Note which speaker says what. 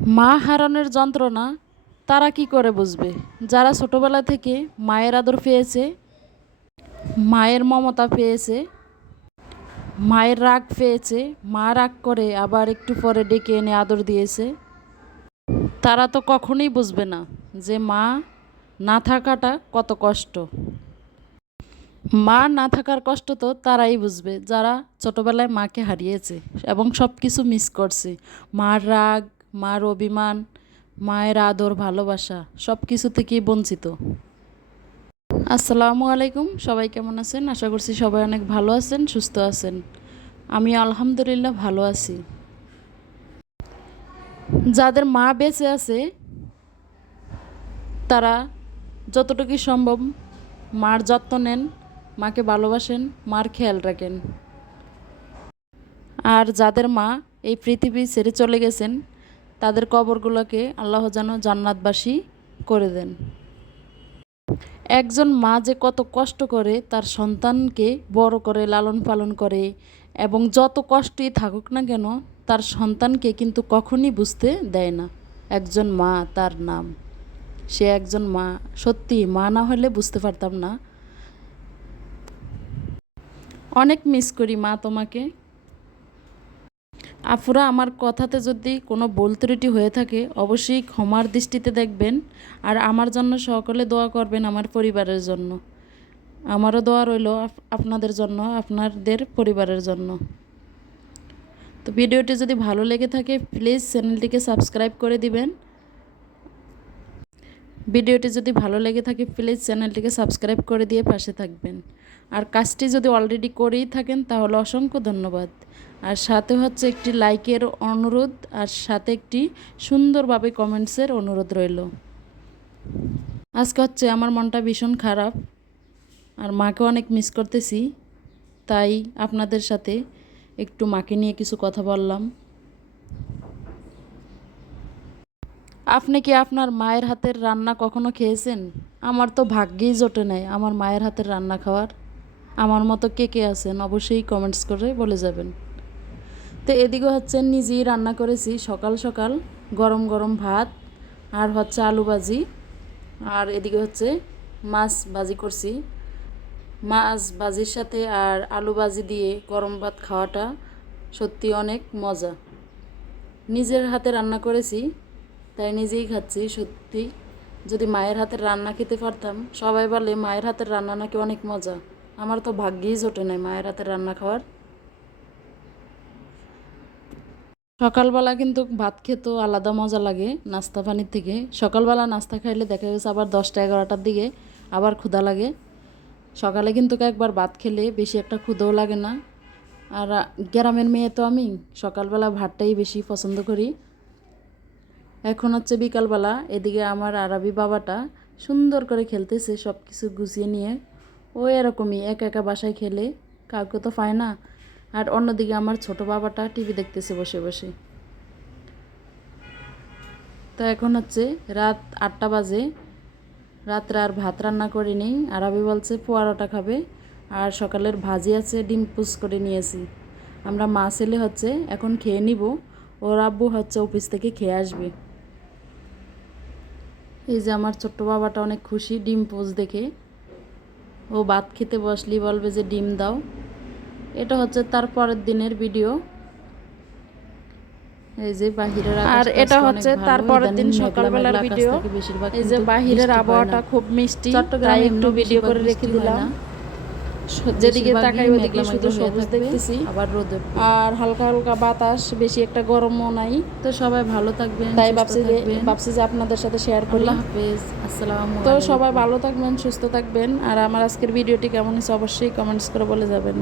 Speaker 1: মা হারানোর যন্ত্রণা তারা কি করে বুঝবে? যারা ছোটোবেলা থেকে মায়ের আদর পেয়েছে, মায়ের মমতা পেয়েছে, মায়ের রাগ পেয়েছে, মা রাগ করে আবার একটু পরে ডেকে এনে আদর দিয়েছে, তারা তো কখনোই বুঝবে না যে মা না থাকাটা কত কষ্ট। মা না থাকার কষ্ট তো তারাই বুঝবে, যারা ছোটোবেলায় মাকে হারিয়েছে এবং সব কিছু মিস করছে। মার রাগ মার অভিমান, মায়ের আদর, ভালোবাসা সব কিছু থেকেই বঞ্চিত। আসসালামু আলাইকুম, সবাই কেমন আছেন? আশা করছি সবাই অনেক ভালো আছেন, সুস্থ আছেন। আমি আলহামদুলিল্লাহ ভালো আছি। যাদের মা বেঁচে আছে, তারা যতটুকু সম্ভব মার যত্ন নেন, মাকে ভালোবাসেন, মার খেয়াল রাখেন। আর যাদের মা এই পৃথিবী ছেড়ে চলে গেছেন তাদের কবরগুলোকে আল্লাহ যেন জান্নাতবাসী করে দেন। একজন মা যে কত কষ্ট করে তার সন্তানকে বড় করে লালন পালন করে এবং যত কষ্টই থাকুক না কেন, তার সন্তানকে কিন্তু কখনই বুঝতে দেয় না। একজন মা তার নাম। সে একজন মা। সত্যি, মা না হলে বুঝতে পারতাম না। অনেক মিস করি মা তোমাকে। আফুরা আমার কথাতে যদি কোনো ভুল ত্রুটি হয়ে থাকে, অবশ্যই ক্ষমার দৃষ্টিতে দেখবেন আর আমার জন্য সকলে দোয়া করবেন আমার পরিবারের জন্য। আমারও দোয়া রইল আপনাদের জন্য, আপনাদের পরিবারের জন্য। তো ভিডিওটি যদি ভালো লেগে থাকে প্লিজ চ্যানেলটিকে সাবস্ক্রাইব করে দিবেন। ভিডিওটি যদি ভালো লেগে থাকে প্লিজ চ্যানেলটিকে সাবস্ক্রাইব করে দিয়ে পাশে থাকবেন। আর কাজটি যদি অলরেডি করেই থাকেন, তাহলে অসংখ্য ধন্যবাদ। আর সাথে হচ্ছে একটি লাইকের অনুরোধ, আর সাথে একটি সুন্দরভাবে কমেন্টসের অনুরোধ রইল। আজকে হচ্ছে আমার মনটা ভীষণ খারাপ, আর মাকে অনেক মিস করতেছি, তাই আপনাদের সাথে একটু মাকে নিয়ে কিছু কথা বললাম। আপনি কি আপনার মায়ের হাতের রান্না কখনো খেয়েছেন? আমার তো ভাগ্যেই জোটে নাই, আমার মায়ের হাতের রান্না খাওয়ার। আমার মতো কে কে আছেন অবশ্যই কমেন্টস করে বলে যাবেন। তো এদিকে হচ্ছে নিজেই রান্না করেছি, সকাল সকাল গরম গরম ভাত আর হচ্ছে আলু ভাজি। আর এদিকে হচ্ছে মাছ ভাজি করছি। মাছ ভাজির সাথে আর আলু ভাজি দিয়ে গরম ভাত খাওয়াটা সত্যি অনেক মজা। নিজের হাতে রান্না করেছি, তাই নিজেই খাচ্ছি সত্যি। যদি মায়ের হাতের রান্না খেতে পারতাম, সবাই বলে মায়ের হাতের রান্না নাকি অনেক মজা। আমার তো ভাগ্যেই জোটে নাই মায়ের হাতের রান্না খাওয়ার। সকালবেলা কিন্তু ভাত খেতেও আলাদা মজা লাগে নাস্তা পানির থেকে। সকালবেলা নাস্তা খাইলে দেখা গেছে আবার দশটা এগারোটার দিকে আবার ক্ষুধা লাগে। সকালে কিন্তু একবার ভাত খেলে বেশি একটা ক্ষুধাও লাগে না। আর গ্রামের মেয়ে তো আমি, সকালবেলা ভাতটাই বেশি পছন্দ করি। এখন হচ্ছে বিকালবেলা, এদিকে আমার আরবি বাবাটা সুন্দর করে খেলতেছে সব কিছু গুছিয়ে নিয়ে। ও এরকমই, একা একা বাসায় খেলে কাউকে তো পায় না। আর অন্যদিকে আমার ছোট বাবাটা টিভি দেখতেছে বসে বসে। তো এখন হচ্ছে রাত আটটা বাজে। রাত্রে আর ভাত রান্না করে নেই। আরবি বলছে, পোয়ারোটা খাবে। আর সকালের ভাজি আছে, ডিম পুস করে নিয়েছি। আমরা মা ছেলে হচ্ছে, এখন খেয়ে নিব। ওর আব্বু হচ্ছে অফিস থেকে খেয়ে আসবে। এই যে আমার ছোট্ট বাবাটা অনেক খুশি, ডিম পোজ দেখে। ও ভাত খেতে বসলি বলবে যে ডিম দাও এটা হচ্ছে তার পরের দিনের ভিডিও এই যে বাহিরের
Speaker 2: আর এটা হচ্ছে
Speaker 1: তারপরের
Speaker 2: তার পরের দিন সকালবেলার ভিডিও। এই যে বাহিরের আবহাওয়াটা খুব মিষ্টি
Speaker 1: চট্টগ্রামে
Speaker 2: তাই একটু ভিডিও করে রেখে দিলাম। যেদিকে তাকাই ওদিকে শুধু সবুজ দেখতেছি।
Speaker 1: আবার রোদ
Speaker 2: আর হালকা হালকা বাতাস বেশি একটা গরমও নাই।
Speaker 1: তো সবাই ভালো থাকবেন
Speaker 2: তাই ভাবছি যে ভাবছি যে আপনাদের সাথে শেয়ার করলাম
Speaker 1: আল্লাহ হাফেজ আসসালামু
Speaker 2: তো সবাই ভালো থাকবেন সুস্থ থাকবেন। আর আমার আজকের ভিডিওটি কেমন হয়েছে অবশ্যই কমেন্টস করে বলে যাবেন।